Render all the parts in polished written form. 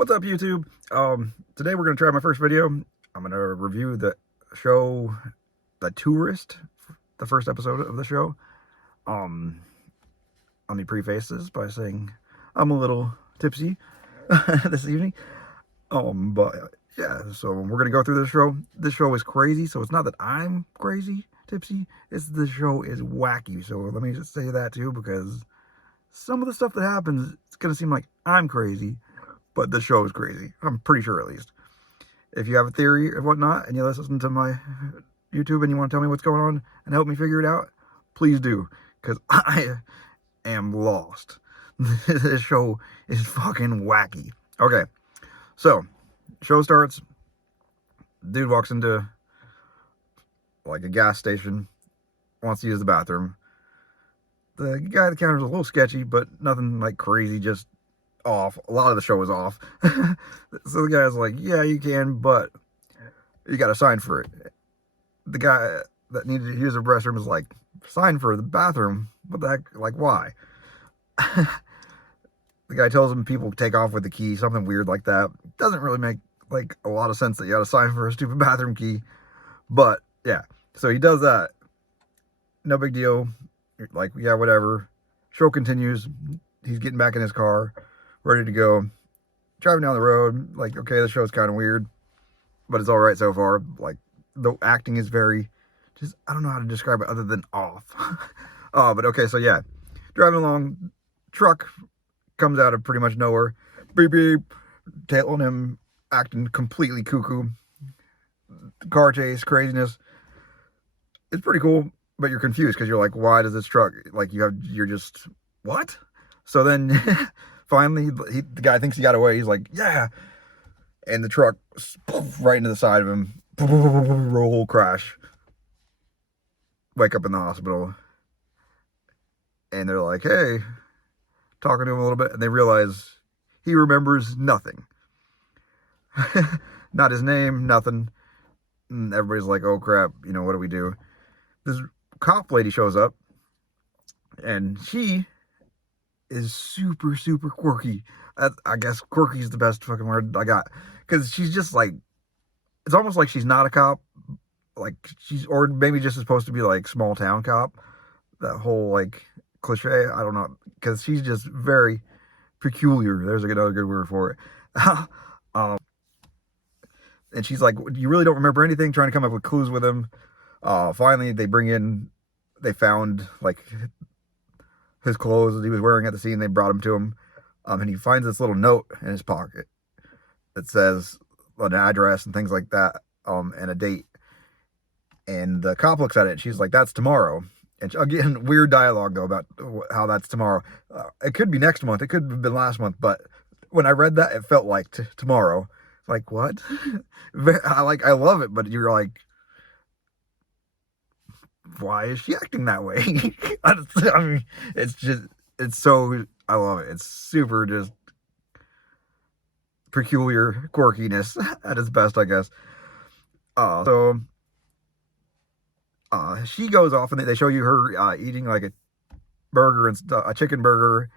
What's up, YouTube? Today we're gonna try my first video. I'm gonna review the show The Tourist, the first episode of the show. Um, Let me preface this by saying I'm a little tipsy this evening. But yeah, so we're gonna go through this show. This show is crazy, so it's not that I'm crazy, tipsy. It's the show is wacky. So let me just say that too, because some of the stuff that happens, it's gonna seem like I'm crazy, but the show is crazy. I'm pretty sure, at least. If you have a theory or whatnot, and you listen to my YouTube and you want to tell me what's going on and help me figure it out, please do, because I am lost. This show is fucking wacky. Okay, so show starts. Dude walks into like a gas station, wants to use the bathroom. The guy at the counter is a little sketchy, but nothing like crazy, just off. A lot of the show was off. So the guy's like, yeah, you can, but you got to sign for it. The guy that needed to use the restroom is like, sign for the bathroom? What the heck? Like, why? The guy tells him people take off with the key, something weird like that. Doesn't really make like a lot of sense that you got to sign for a stupid bathroom key. But yeah, so he does that. No big deal. Like, yeah, whatever. Show continues. He's getting back in his car, ready to go. Driving down the road, like, okay, the show's kind of weird, but it's all right so far. Like, the acting is very, just, I don't know how to describe it other than off. But okay, so yeah, driving along, truck comes out of pretty much nowhere, beep beep, tailing him, acting completely cuckoo. Car chase, craziness. It's pretty cool, but you're confused because you're like, why does this truck, like, you're just, what? So then finally the guy thinks he got away. He's like, yeah, and the truck right into the side of him, roll crash. Wake up in the hospital, and they're like, hey, talking to him a little bit, and they realize he remembers nothing. Not his name, nothing. And everybody's like, oh crap, what do we do? This cop lady shows up, and she is super, super quirky. I guess quirky is the best fucking word I got, because she's just like, it's almost like she's not a cop, like she's, or maybe just supposed to be like small town cop, that whole like cliche, I don't know, because she's just very peculiar. There's like another good word for it. um, and she's like, you really don't remember anything, trying to come up with clues with him. Finally they found like his clothes that he was wearing at the scene. They brought him to him, and he finds this little note in his pocket that says an address and things like that, and a date. And the cop looks at it, and she's like, that's tomorrow. And again, weird dialogue though about how that's tomorrow. It could be next month, it could have been last month, but when I read that, it felt like tomorrow. Like, what? I love it, but you're like, why is she acting that way? I mean, it's so, I love it. It's super just peculiar quirkiness at its best, I guess. She goes off, and they show you her eating like a burger and a chicken burger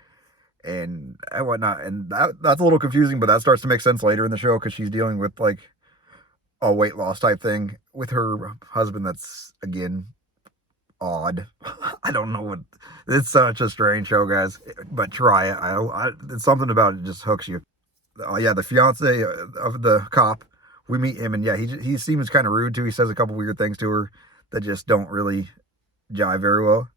and whatnot, and that's a little confusing, but that starts to make sense later in the show because she's dealing with like a weight loss type thing with her husband. That's again odd. I don't know what, it's such a strange show, guys, but try it. It's something about it just hooks you. Yeah, the fiance of the cop, we meet him, and yeah, he seems kind of rude too. He says a couple weird things to her that just don't really jive very well.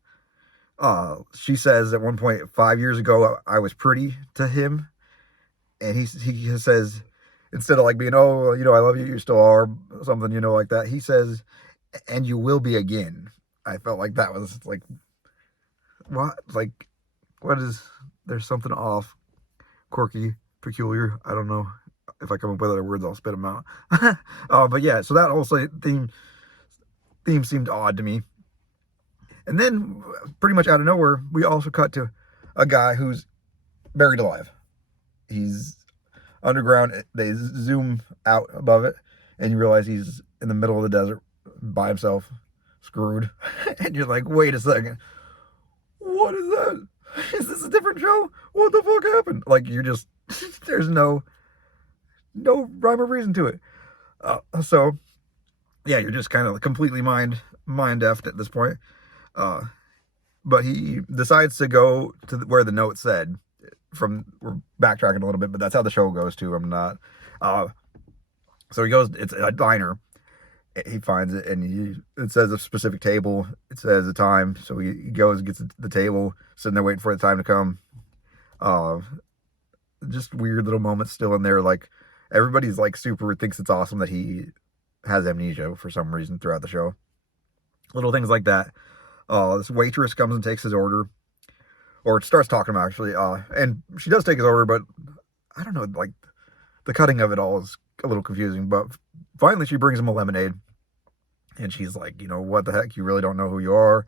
She says at one point, 5 years ago, I was pretty to him, and he says, instead of like being, oh, I love you, you still are, something, like that, he says, and you will be again. I felt like that was like, what? Like, what is, there's something off, quirky, peculiar. I don't know. If I come up with other words, I'll spit them out. But yeah, so that whole theme seemed odd to me. And then, pretty much out of nowhere, we also cut to a guy who's buried alive. He's underground. They zoom out above it, and you realize he's in the middle of the desert by himself, screwed. And you're like, wait a second. What is that? Is this a different show? What the fuck happened? Like, you're just, there's no no rhyme or reason to it. So yeah, you're just kind of completely mind effed at this point. Uh, but he decides to go to where the note said. We're backtracking a little bit, but that's how the show goes too. I'm not. Uh, so he goes. It's a diner. He finds it, and it says a specific table. It says a time. So he goes, gets the table, sitting there waiting for the time to come. Uh, just weird little moments still in there. Like everybody's like super thinks it's awesome that he has amnesia for some reason throughout the show. Little things like that. This waitress comes and takes his order, or starts talking to him actually. And she does take his order, but I don't know, like the cutting of it all is a little confusing. But finally, she brings him a lemonade, and she's like, you know, what the heck? You really don't know who you are?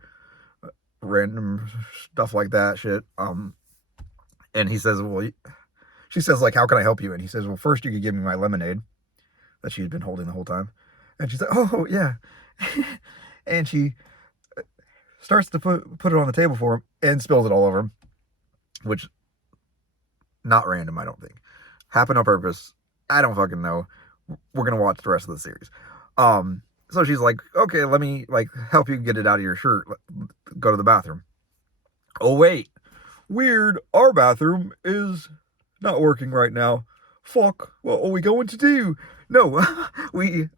Random stuff like that, shit. And he says, well, she says, like, how can I help you? And he says, well, first you could give me my lemonade that she had been holding the whole time. And she's like, oh, yeah. And she starts to put it on the table for him and spills it all over him, which, not random, I don't think. Happened on purpose. I don't fucking know. We're going to watch the rest of the series. So she's like, okay, let me, like, help you get it out of your shirt. Go to the bathroom. Oh, wait. Weird. Our bathroom is not working right now. Fuck. What are we going to do? No, we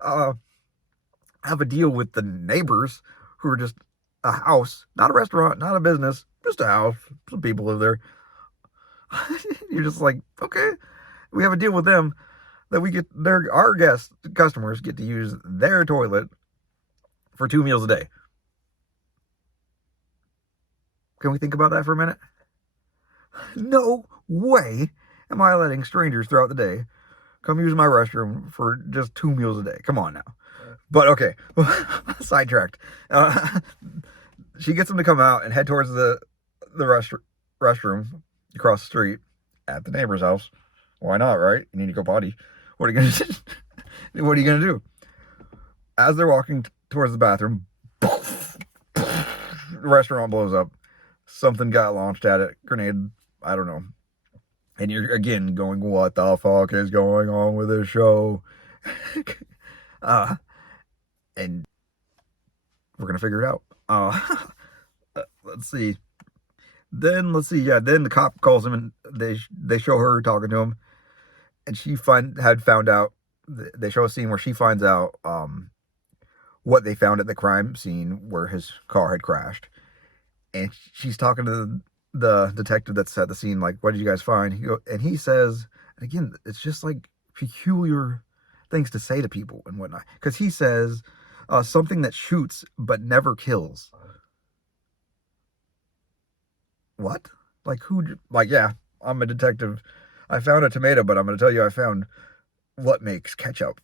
have a deal with the neighbors who are just a house, not a restaurant, not a business, just a house. Some people live there. You're just like, okay, we have a deal with them that we get our customers get to use their toilet for 2 meals a day. Can we think about that for a minute? No way am I letting strangers throughout the day come use my restroom for just 2 meals a day. Come on now. But okay, sidetracked. She gets him to come out and head towards the restroom across the street at the neighbor's house. Why not, right? You need to go potty. What are you gonna do? What are you gonna do? As they're walking towards the bathroom, the restaurant blows up. Something got launched at it. Grenade. I don't know. And you're again going, what the fuck is going on with this show? And we're gonna figure it out. Let's see. Then the cop calls him and they show her talking to him, and she had found out. They show a scene where she finds out what they found at the crime scene where his car had crashed, and she's talking to the detective that's at the scene, like, what did you guys find? And he says, and again, it's just like peculiar things to say to people and whatnot, because he says something that shoots but never kills. What? Like, who? Like, yeah, I'm a detective. I found a tomato, but I'm going to tell you I found what makes ketchup.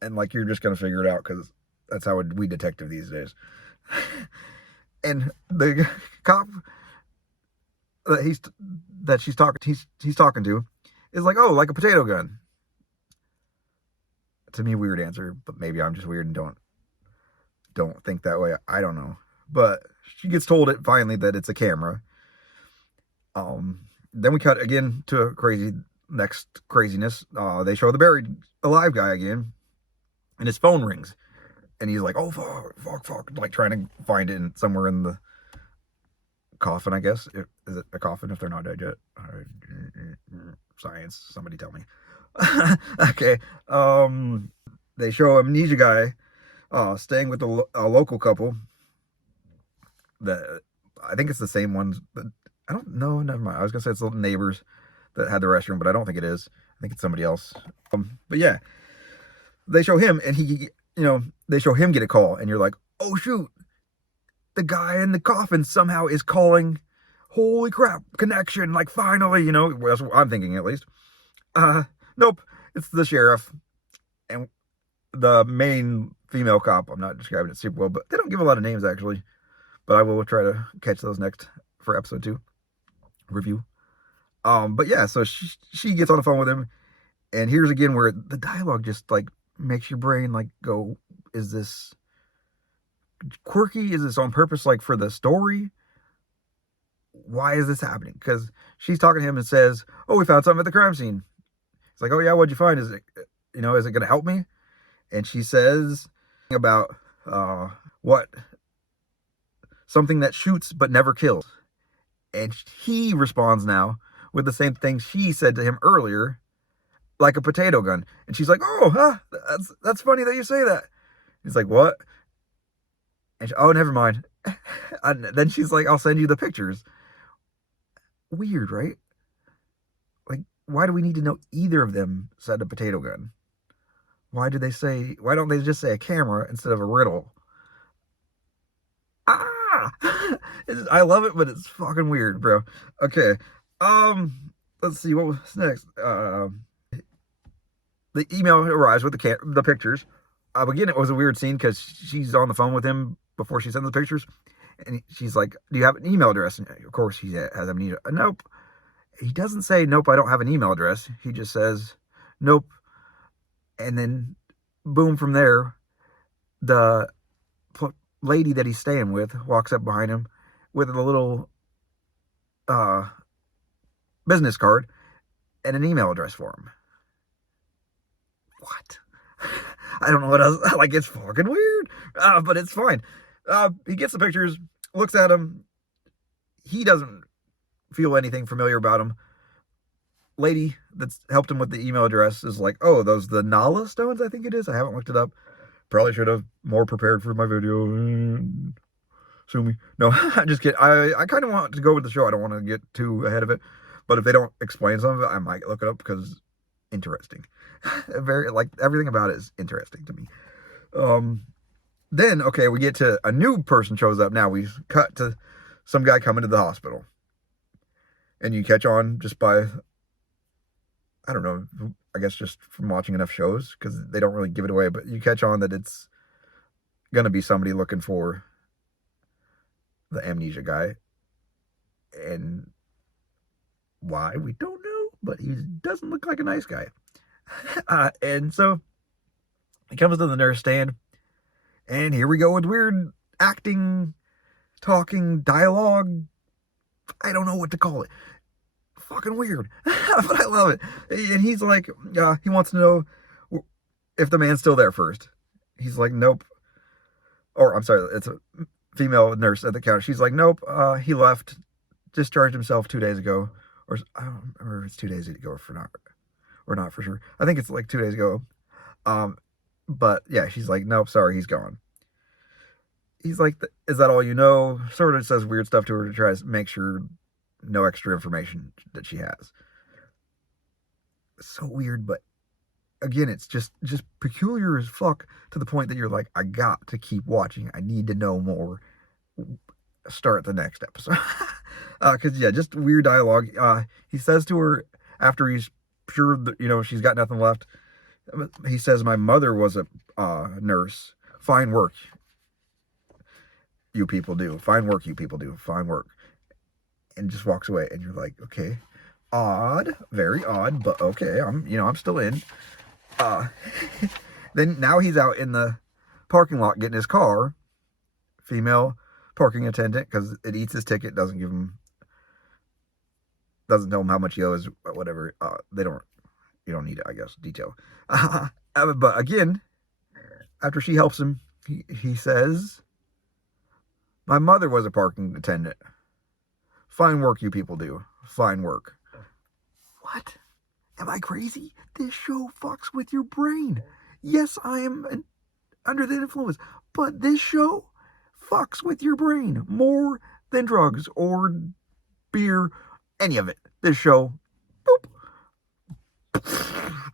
And, like, you're just going to figure it out because that's how we detective these days. And the cop that she's talking to is like, oh, like a potato gun. To me, weird answer, but maybe I'm just weird and don't think that way. I don't know. But she gets told it finally that it's a camera. Then we cut again to next craziness. They show the buried alive guy again, and his phone rings, and he's like, "Oh fuck," like trying to find it somewhere in the coffin. I guess is it a coffin if they're not dead yet? Science, somebody tell me. Okay. They show amnesia guy, staying with a local couple. I think it's the same ones, but I don't know. Never mind. I was gonna say it's the neighbors that had the restroom, but I don't think it is. I think it's somebody else. But yeah, they show him, and they show him get a call, and you're like, oh shoot, the guy in the coffin somehow is calling. Holy crap, connection! Like finally, that's what I'm thinking at least. Nope, it's the sheriff and the main female cop. I'm not describing it super well, but they don't give a lot of names actually. But I will try to catch those next for episode 2 review. But yeah, so she gets on the phone with him, and here's again where the dialogue just like makes your brain like go, is this quirky? Is this on purpose, like for the story? Why is this happening? Because she's talking to him and says, oh, we found something at the crime scene. It's It's like, oh yeah, what'd you find? Is it, is it going to help me? And she says about what something that shoots but never kills. And he responds now with the same thing she said to him earlier, like a potato gun. And she's like, oh, huh, that's funny that you say that. He's like, what? And she, oh, never mind. And then she's like, I'll send you the pictures. Weird, right? Like, why do we need to know either of them said a potato gun? Why don't they just say a camera instead of a riddle? Ah! I love it, but it's fucking weird, bro. Okay. Let's see, what was next? The email arrives with the pictures. Again, it was a weird scene because she's on the phone with him before she sends the pictures. And she's like, do you have an email address? And of course, he has amnesia. Nope. He doesn't say, nope, I don't have an email address. He just says, nope. And then, boom, from there, the lady that he's staying with walks up behind him with a little business card and an email address for him. What? I don't know what else. Like, it's fucking weird, but it's fine. He gets the pictures, looks at them. He doesn't feel anything familiar about him. Lady that's helped him with the email address is like, oh, those the Nala stones, I think it is. I haven't looked it up. Probably should have more prepared for my video. Sue me. No, I'm just kidding. I kind of want to go with the show. I don't want to get too ahead of it. But if they don't explain some of it, I might look it up because interesting. Very, like, everything about it is interesting to me. Then, okay, we get to a new person shows up. Now we cut to some guy coming to the hospital. And you catch on just by, I don't know, I guess just from watching enough shows, because they don't really give it away, but you catch on that it's going to be somebody looking for the amnesia guy. And why, we don't know, but he doesn't look like a nice guy. And so he comes to the nurse stand, and here we go with weird acting, talking, dialogue. I don't know what to call it. Fucking weird, but I love it. And he's like, he wants to know if the man's still there first. He's like, nope. Or I'm sorry, it's a female nurse at the counter. She's like, nope, he left, discharged himself 2 days ago. Or I don't remember if it's 2 days ago or not for sure. I think it's like 2 days ago. But yeah, she's like, nope, sorry, he's gone. He's like, is that all you know? Sort of says weird stuff to her to try to make sure no extra information that she has. So weird, but again, it's just peculiar as fuck, to the point that you're like, I got to keep watching. I need to know more. Start the next episode. Because yeah, just weird dialogue. He says to her after he's sure that, she's got nothing left, he says, my mother was a nurse. Fine work you people do. Fine work you people do. Fine work. And just walks away, and you're like, okay, odd, very odd, but okay, I'm still in. Then now he's out in the parking lot getting his car. Female parking attendant, because it eats his ticket, doesn't tell him how much he owes, whatever. You don't need it, I guess, detail. But again, after she helps him, he says, my mother was a parking attendant. Fine work you people do. Fine work. What? Am I crazy? This show fucks with your brain. Yes, I am under the influence, but this show fucks with your brain more than drugs or beer, any of it. This show, boop,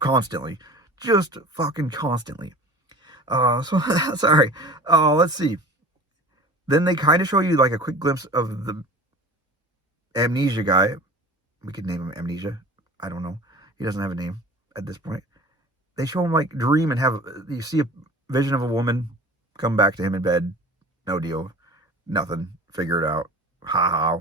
constantly. Just fucking constantly. So, sorry. Let's see. Then they kind of show you like a quick glimpse of the amnesia guy. We could name him Amnesia. I don't know. He doesn't have a name at this point. They show him like dream and you see a vision of a woman come back to him in bed. No deal. Nothing. Figure it out. Ha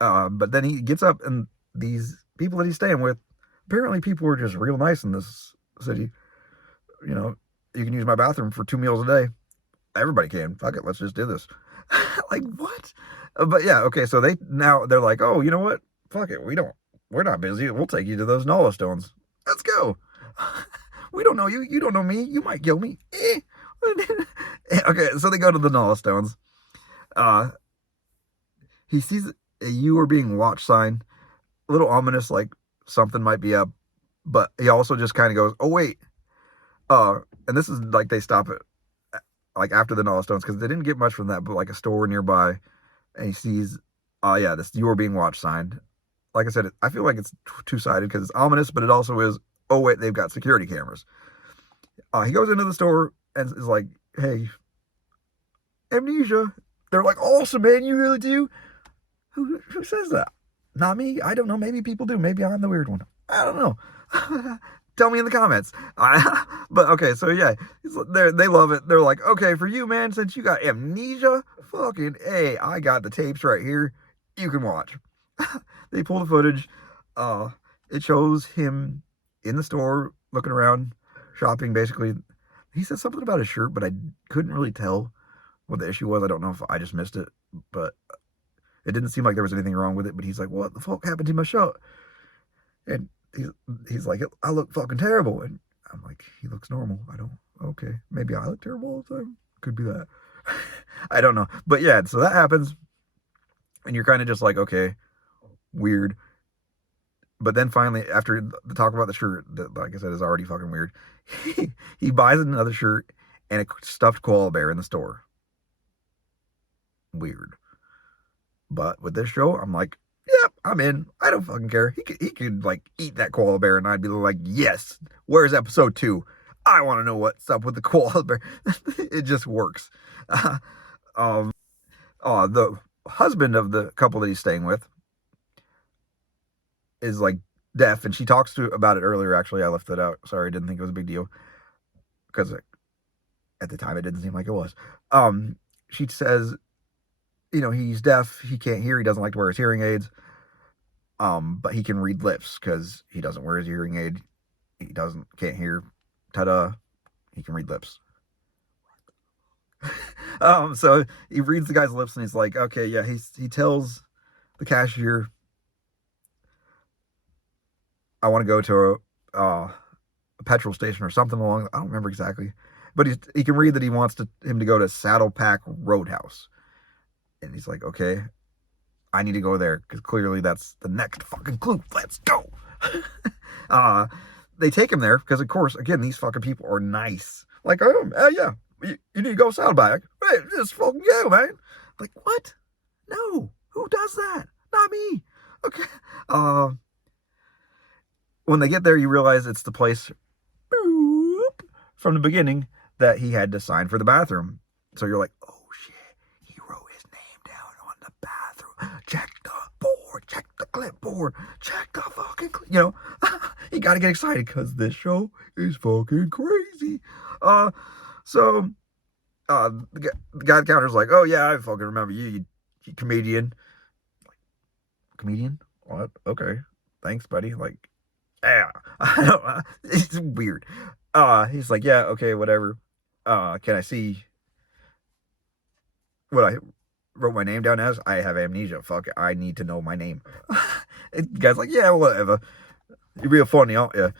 ha. But then he gets up, and these people that he's staying with, apparently people are just real nice in this city. You can use my bathroom for 2 meals a day. Everybody can. Fuck it. Let's just do this. Like, what? But yeah, okay, so they're like, oh, you know what? Fuck it. We don't we're not busy. We'll take you to those Nala stones. Let's go. We don't know you. You don't know me. You might kill me. Okay, so they go to the Nala stones. Uh, he sees a "you are being watched" sign, a little ominous, like something might be up. But he also just kind of goes, "Oh wait." And this is like they stop it like after the Nala stones because they didn't get much from that, but like a store nearby, and he sees, yeah, this "you are being watched" sign. Like I said, I feel like it's two-sided because it's ominous, but it also is, oh wait, they've got security cameras. He goes into the store and is like, "Hey, amnesia." They're like, "Awesome, man, you really do." Who says that? Not me. I don't know. Maybe people do. Maybe I'm the weird one. I don't know. Tell me in the comments. But okay, so yeah, they love it. They're like, "Okay, for you, man, since you got amnesia, fucking hey, I got the tapes right here. You can watch." They pull the footage. It shows him in the store looking around, shopping. Basically, he said something about his shirt, but I couldn't really tell what the issue was. I don't know if I just missed it, but it didn't seem like there was anything wrong with it. But he's like, "What the fuck happened to my shirt?" And he's like, "I look fucking terrible." And I'm like, "He looks normal." I don't. Okay, maybe I look terrible all the time. Could be that. I don't know. But yeah, so that happens, and you're kind of just like, okay, weird. But then finally, after the talk about the shirt, that like I said is already fucking weird, he buys another shirt and a stuffed koala bear in the store. Weird. But with this show, I'm like, yep, I'm in. I don't fucking care. He could like eat that koala bear, and I'd be like, yes. Where's episode 2? I want to know what's up with the koala bear. It just works. The husband of the couple that he's staying with is like deaf, and she talks to about it earlier. Actually, I left that out. Sorry, I didn't think it was a big deal because at the time it didn't seem like it was. She says, he's deaf, he can't hear, he doesn't like to wear his hearing aids. But he can read lips because he doesn't wear his hearing aid. He can't hear. Ta-da! He can read lips. So he reads the guy's lips and he's like, okay, yeah. He tells the cashier, "I want to go to a petrol station or something along. I don't remember exactly, but he can read that he wants him to go to Saddle Pack Roadhouse." And he's like, "Okay, I need to go there because clearly that's the next fucking clue. Let's go." They take him there because, of course, again, these fucking people are nice. Like, "Oh, yeah, you need to go Saddleback. Hey, just fucking go, man." Like, what? No, who does that? Not me. Okay. When they get there, you realize it's the place from the beginning that he had to sign for the bathroom. So you're like, oh shit, he wrote his name down on the bathroom. Check the board, check the clipboard, check the fucking, you gotta get excited because this show is fucking crazy. The guy at the counter's like, "Oh yeah, I fucking remember you comedian." Comedian? What? Okay, thanks, buddy. Like, yeah, I don't. It's weird. He's like, "Yeah, okay, whatever. Can I see what I wrote my name down as? I have amnesia. Fuck it, I need to know my name." The guy's like, "Yeah, whatever. You're real funny, aren't you?"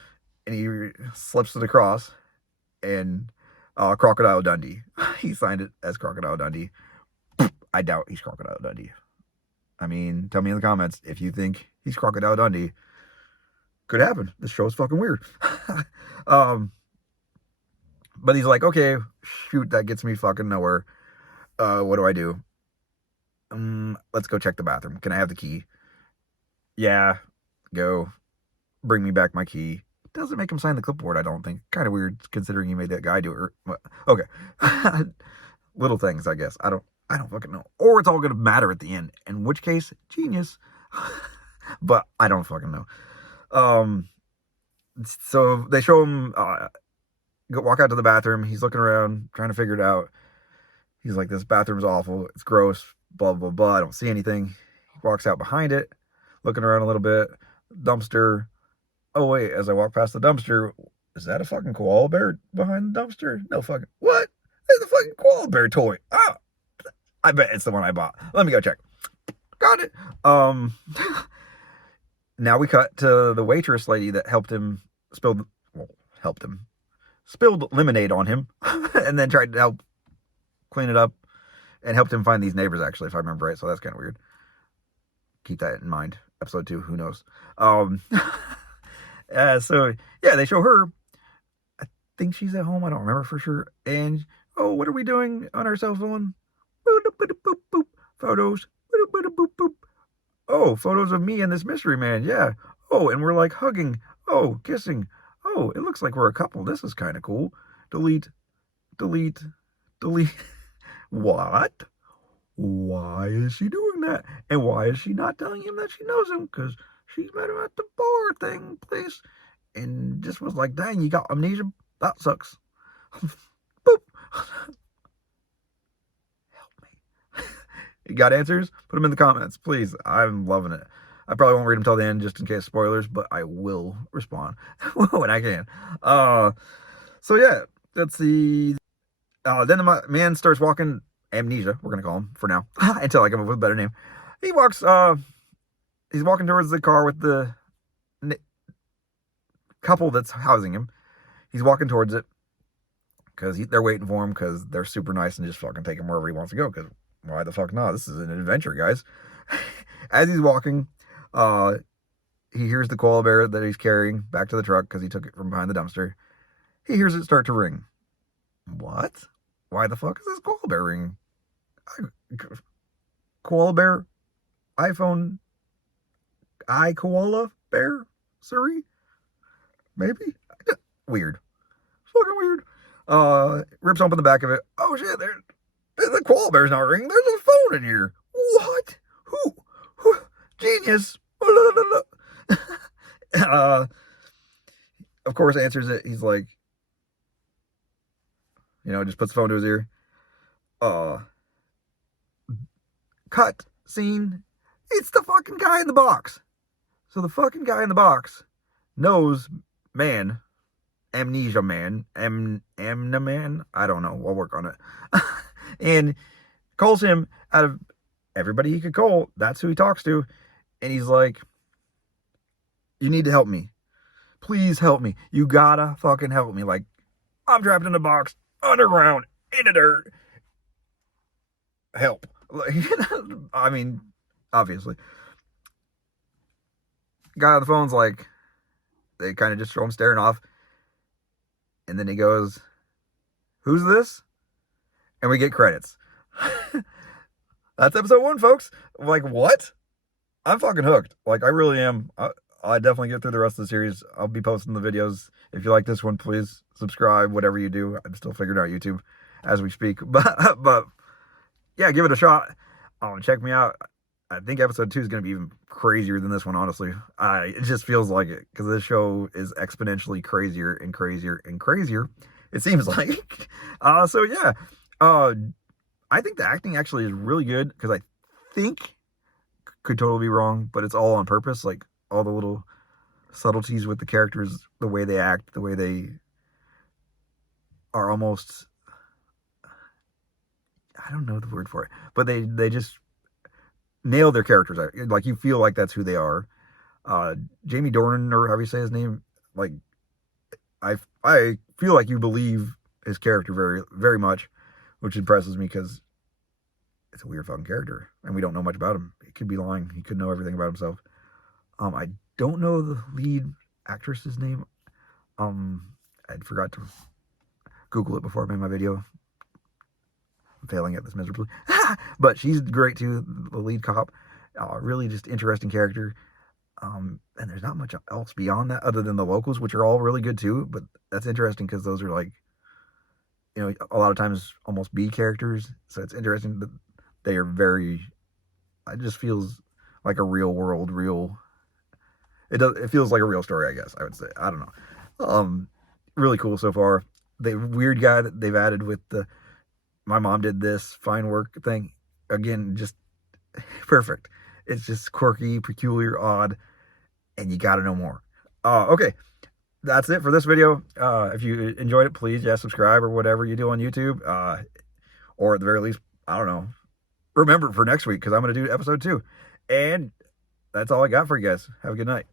And he slips it across, and Crocodile Dundee. He signed it as Crocodile Dundee. I doubt he's Crocodile Dundee. I mean, tell me in the comments if you think he's Crocodile Dundee. Could happen. This show is fucking weird. But he's like, "Okay, shoot, that gets me fucking nowhere. What do I do? Let's go check the bathroom. Can I have the key?" "Yeah, go. Bring me back my key." Doesn't make him sign the clipboard, I don't think. Kind of weird considering he made that guy do it. Okay. Little things, I guess. I don't fucking know. Or it's all gonna matter at the end. In which case, genius. But I don't fucking know. So they show him walk out to the bathroom. He's looking around, trying to figure it out. He's like, "This bathroom's awful. It's gross. Blah blah blah. I don't see anything." He walks out behind it, looking around a little bit. Dumpster. Oh wait, as I walk past the dumpster, is that a fucking koala bear behind the dumpster? No fucking what? There's a fucking koala bear toy. Oh, I bet it's the one I bought. Let me go check. Got it. Now we cut to the waitress lady that helped him, spilled lemonade on him, and then tried to help clean it up and helped him find these neighbors, actually, if I remember right. So that's kind of weird. Keep that in mind. Episode 2, who knows? So yeah, they show her. I think she's at home. I don't remember for sure. And oh, what are we doing on our cell phone? Photos. Oh, photos of me and this mystery man. Yeah. Oh, and we're like hugging. Oh, kissing. Oh, it looks like we're a couple. This is kind of cool. Delete. Delete. Delete. What? Why is she doing that? And why is she not telling him that she knows him? Because she met him at the bar thing place and just was like, dang, you got amnesia? That sucks. Boop. Help me. You got answers? Put them in the comments, please. I'm loving it. I probably won't read them till the end just in case spoilers, but I will respond when I can. So yeah, let's see. Then the man starts walking. Amnesia, we're gonna call him for now, until I come up with a better name. He walks. He's walking towards the car with the couple that's housing him. He's walking towards it because they're waiting for him because they're super nice and just fucking take him wherever he wants to go. Because why the fuck not? This is an adventure, guys. As he's walking, he hears the koala bear that he's carrying back to the truck because he took it from behind the dumpster. He hears it start to ring. What? Why the fuck is this koala bear ringing? Koala bear? iPhone? koala bear? Siri? Maybe? Weird. Fucking weird. Rips open the back of it. Oh shit, the koala bear's not ringing. There's a phone in here. What? Who? Genius. Of course, answers it. He's like, just puts the phone to his ear. Cut scene. It's the fucking guy in the box. So the fucking guy in the box knows man, amnesia man, amna man. I don't know. We'll work on it. And calls him out of everybody he could call. That's who he talks to. And he's like, you need to help me. Please help me. You gotta fucking help me. Like, I'm trapped in a box, underground, in the dirt. Help. I mean, obviously. Guy on the phone's like, they kind of just show him staring off. And then he goes, who's this? And we get credits. That's episode 1, folks. Like, what? I'm fucking hooked. Like, I really am. I definitely get through the rest of the series. I'll be posting the videos. If you like this one, please subscribe, whatever you do. I'm still figuring out YouTube as we speak. But yeah, give it a shot. Check me out. I think episode 2 is going to be even crazier than this one, honestly. It just feels like it, because this show is exponentially crazier and crazier and crazier, it seems like. So yeah. I think the acting actually is really good, because I think, could totally be wrong, but it's all on purpose. Like, all the little subtleties with the characters, the way they act, the way they are almost, I don't know the word for it, but they just nail their characters. Like, you feel like that's who they are. Jamie Dornan, or however you say his name, like, I feel like you believe his character very, very much, which impresses me, because it's a weird fucking character, and we don't know much about him. He could be lying. He could know everything about himself. I don't know the lead actress's name. I forgot to Google it before I made my video. I'm failing at this miserably. But she's great too, the lead cop. Really just interesting character. And there's not much else beyond that other than the locals, which are all really good too. But that's interesting because those are like, a lot of times almost B characters. So it's interesting that they are very, it just feels like a real world, it feels like a real story, I guess I would say. I don't know. Really cool so far. The weird guy that they've added with the my mom did this fine work thing, again, just perfect. It's just quirky, peculiar, odd, and you gotta know more. Okay, that's it for this video. If you enjoyed it, please, subscribe or whatever you do on YouTube. Or at the very least, I don't know, remember for next week, because I'm going to do episode 2. And that's all I got for you guys. Have a good night.